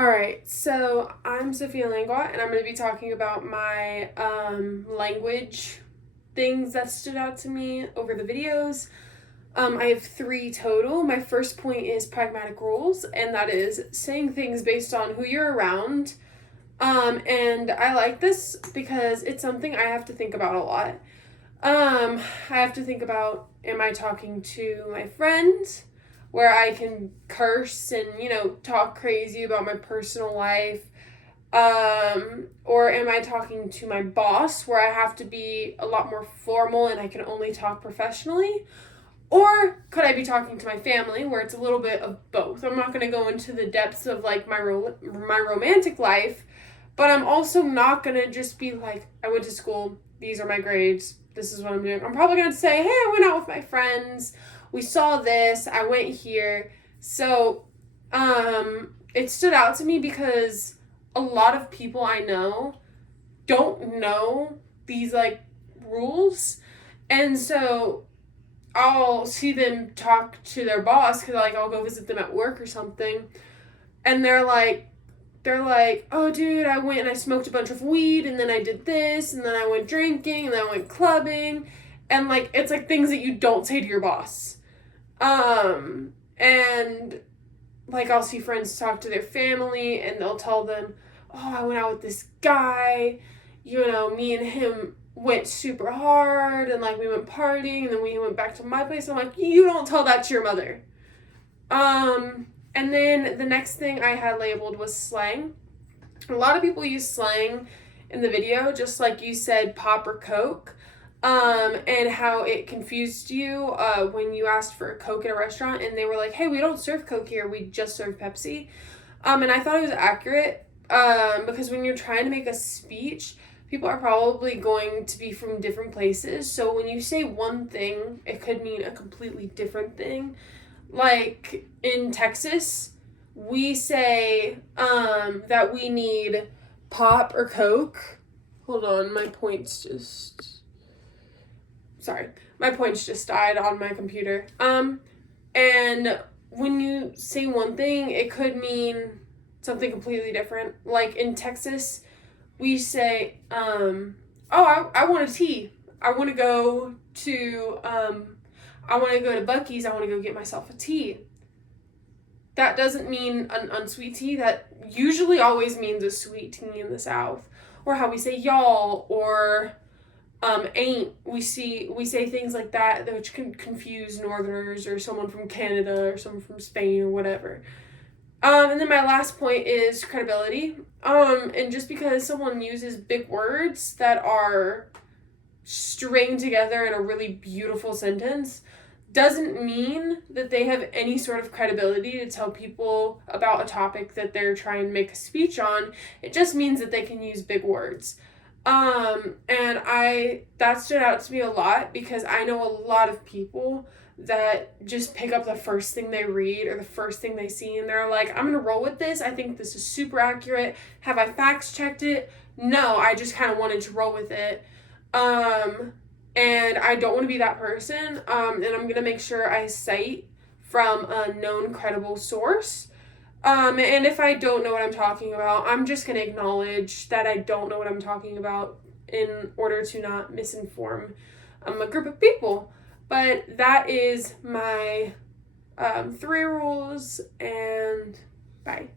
All right, so I'm Sophia Langua, and I'm going to be talking about my language things that stood out to me over the videos. I have three total. My first point is pragmatic rules, and that is saying things based on who you're around. And I like this because it's something I have to think about a lot. I have to think about, am I talking to my friends where I can curse and, talk crazy about my personal life? Or am I talking to my boss where I have to be a lot more formal and I can only talk professionally? Or could I be talking to my family where it's a little bit of both? I'm not going to go into the depths of like my romantic life, but I'm also not going to just be like, I went to school, these are my grades, this is what I'm doing. I'm probably going to say, hey, I went out with my friends, we saw this, I went here. So, it stood out to me because a lot of people I know don't know these like rules. And so I'll see them talk to their boss because like I'll go visit them at work or something, and they're like, oh dude, I went and I smoked a bunch of weed and then I did this and then I went drinking and then I went clubbing, and like it's like things that you don't say to your boss. And like I'll see friends talk to their family and they'll tell them, oh, I went out with this guy, me and him went super hard and like we went partying and then we went back to my place. I'm like, you don't tell that to your mother. And then the next thing I had labeled was slang. A lot of people use slang in the video, just like you said, pop or coke. And how it confused you when you asked for a Coke at a restaurant and they were like, hey, we don't serve Coke here, we just serve Pepsi. And I thought it was accurate because when you're trying to make a speech, people are probably going to be from different places. So when you say one thing, it could mean a completely different thing. Like in Texas, we say that we need pop or Coke. Hold on, my points just died on my computer. And when you say one thing, it could mean something completely different. Like in Texas, we say, I want a tea. I want to go to, Buc-ee's. I want to go get myself a tea. That doesn't mean an unsweet tea. That usually always means a sweet tea in the South. Or how we say y'all or ain't. We say things like that which can confuse Northerners or someone from Canada or someone from Spain or whatever. And then my last point is credibility. And just because someone uses big words that are string together in a really beautiful sentence doesn't mean that they have any sort of credibility to tell people about a topic that they're trying to make a speech on. It just means that they can use big words. And that stood out to me a lot because I know a lot of people that just pick up the first thing they read or the first thing they see and they're like, I'm gonna roll with this. I think this is super accurate. Have I fact checked it? No, I just kind of wanted to roll with it. And I don't want to be that person. And I'm going to make sure I cite from a known credible source. And if I don't know what I'm talking about, I'm just going to acknowledge that I don't know what I'm talking about in order to not misinform a group of people. But that is my 3 rules, and bye.